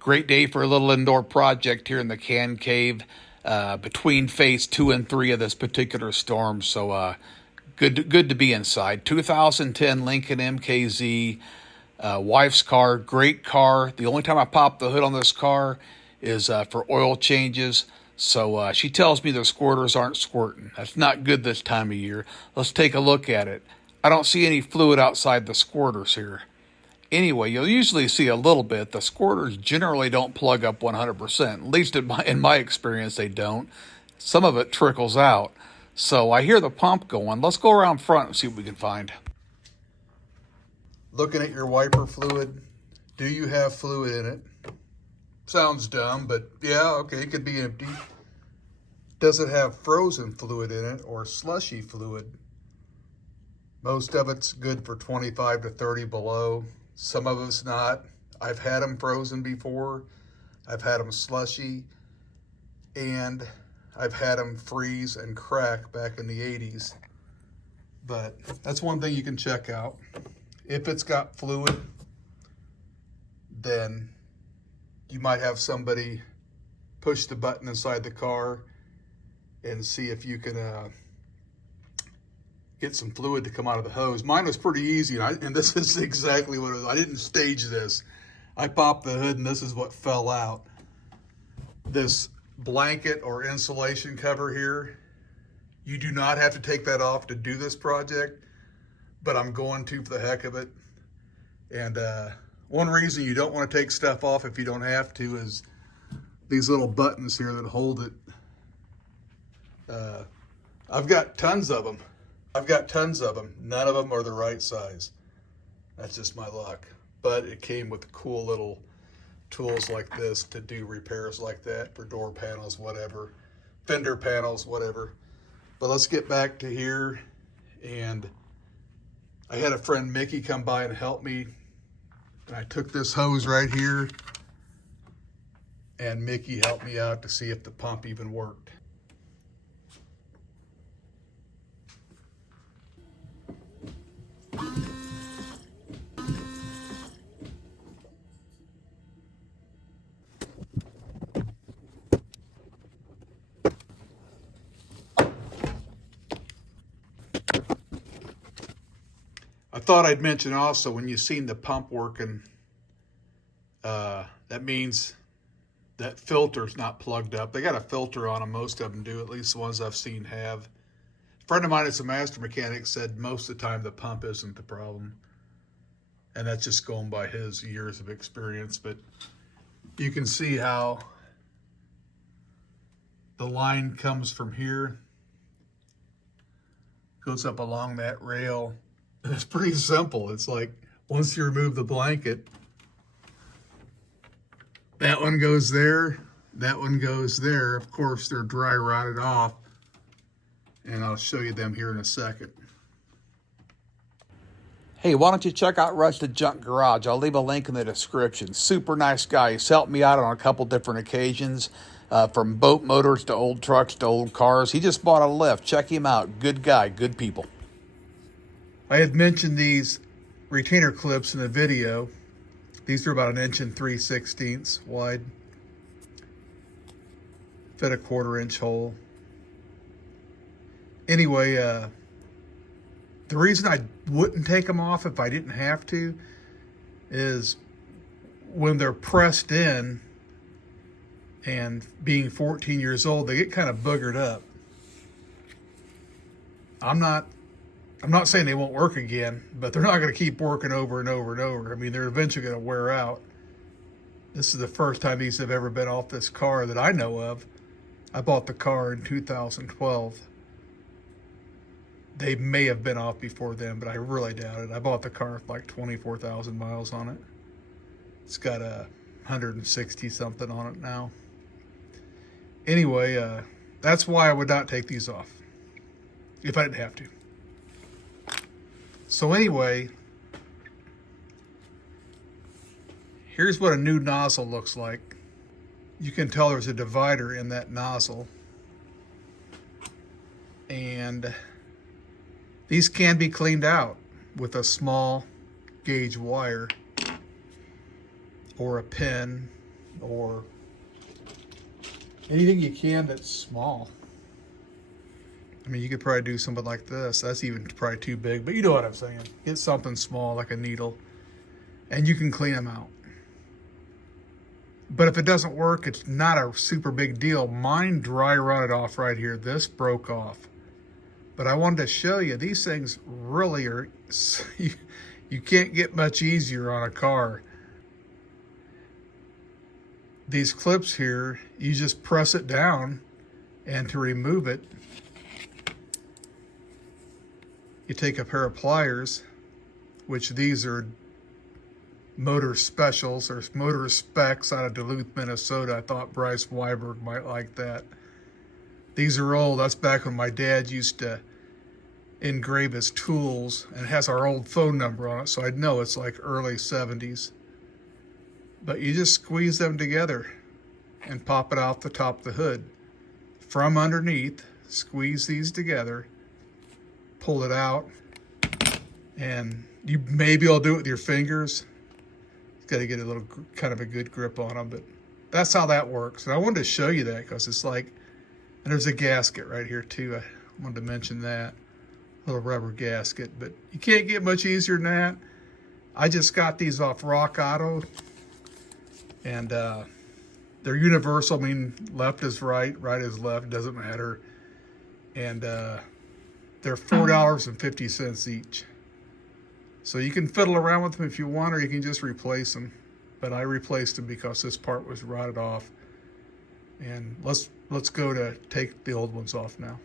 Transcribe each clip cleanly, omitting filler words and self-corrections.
Great day for a little indoor project here in the can cave between phase 2 and 3 of this particular storm. So good to be inside. 2010 Lincoln MKZ, wife's car, great car. The only time I pop the hood on this car is for oil changes. So she tells me the squirters aren't squirting. That's not good this time of year. Let's take a look at it. I don't see any fluid outside the squirters here. Anyway, you'll usually see a little bit. The squirters generally don't plug up 100%. At least in my experience, they don't. Some of it trickles out. So I hear the pump going. Let's go around front and see what we can find. Looking at your wiper fluid. Do you have fluid in it? Sounds dumb, but yeah, okay, it could be empty. Does it have frozen fluid in it or slushy fluid? Most of it's good for 25 to 30 below. Some of it's not. I've had them frozen before. I've had them slushy. And I've had them freeze and crack back in the 80s. But that's one thing you can check out. If it's got fluid, then you might have somebody push the button inside the car and see if you can get some fluid to come out of the hose. Mine was pretty easy, and this is exactly what it was. I didn't stage this. I popped the hood and this is what fell out. This blanket or insulation cover here, you do not have to take that off to do this project, but I'm going to for the heck of it. And one reason you don't want to take stuff off if you don't have to is these little buttons here that hold it. I've got tons of them. None of them are the right size. That's just my luck. But it came with cool little tools like this to do repairs like that for door panels, whatever, fender panels, whatever. But let's get back to here. And I had a friend, Mickey, come by and help me. And I took this hose right here, and Mickey helped me out to see if the pump even worked. I thought I'd mention also, when you've seen the pump working, that means that filter's not plugged up. They got a filter on them, most of them do, at least the ones I've seen have. A friend of mine that's a master mechanic said most of the time the pump isn't the problem. And that's just going by his years of experience. But you can see how the line comes from here, goes up along that rail. It's pretty simple. It's like, once you remove the blanket, that one goes there, that one goes there. Of course, they're dry rotted off, and I'll show you them here in a second. Hey, why don't you check out Rush the Junk Garage? I'll leave a link in the description. Super nice guy. He's helped me out on a couple different occasions, from boat motors to old trucks to old cars. He just bought a lift. Check him out. Good guy, good people. I had mentioned these retainer clips in the video. These are about 1 3/16 inches wide. Fit a 1/4 inch hole. Anyway, the reason I wouldn't take them off if I didn't have to is when they're pressed in, and being 14 years old, they get kind of boogered up. I'm not saying they won't work again, but they're not going to keep working over and over and over. I mean, they're eventually going to wear out. This is the first time these have ever been off this car that I know of. I bought the car in 2012. They may have been off before then, but I really doubt it. I bought the car with like 24,000 miles on it. It's got 160 something on it now. Anyway, that's why I would not take these off if I didn't have to. So anyway, here's what a new nozzle looks like. You can tell there's a divider in that nozzle. And these can be cleaned out with a small gauge wire or a pin or anything you can that's small. I mean, you could probably do something like this. That's even probably too big, but you know what I'm saying. Get something small like a needle, and you can clean them out. But if it doesn't work, it's not a super big deal. Mine dry rotted off right here. This broke off. But I wanted to show you, these things really are, you can't get much easier on a car. These clips here, you just press it down, and to remove it, you take a pair of pliers, which these are Motor Specials or Motor Specs out of Duluth, Minnesota. I thought Bryce Weiberg might like that. These are old. That's back when my dad used to engrave his tools, and it has our old phone number on it, so I'd know it's like early 70s. But you just squeeze them together and pop it off the top of the hood. From underneath, squeeze these together, pull it out, and you maybe will do it with your fingers. Got to get a little kind of a good grip on them, but that's how that works. And I wanted to show you that because it's like, and there's a gasket right here too. I wanted to mention that little rubber gasket, but you can't get much easier than that. I just got these off Rock Auto, and they're universal. I mean, left is right, right is left, doesn't matter. And they're $4.50 each. So you can fiddle around with them if you want, or you can just replace them. But I replaced them because this part was rotted off. And let's go to take the old ones off now.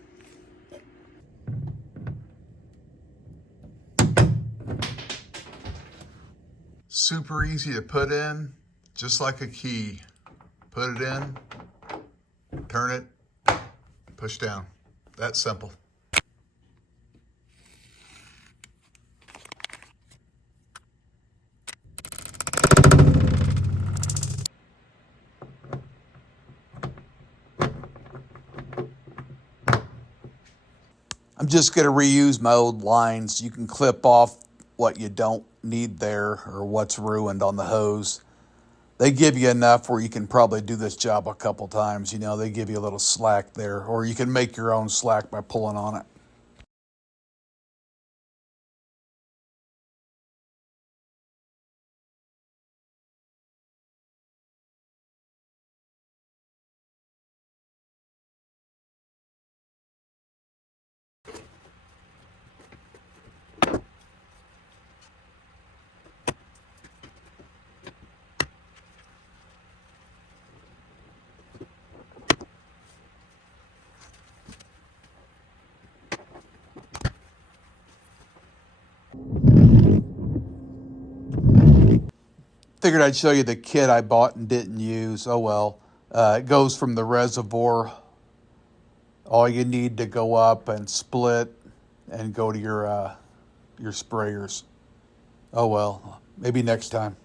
Super easy to put in, just like a key. Put it in, turn it, push down. That simple. I'm just going to reuse my old lines. You can clip off what you don't need there or what's ruined on the hose. They give you enough where you can probably do this job a couple times. You know, they give you a little slack there, or you can make your own slack by pulling on it. Figured I'd show you the kit I bought and didn't use. Oh well. It goes from the reservoir. All you need to go up and split and go to your sprayers. Oh well. Maybe next time.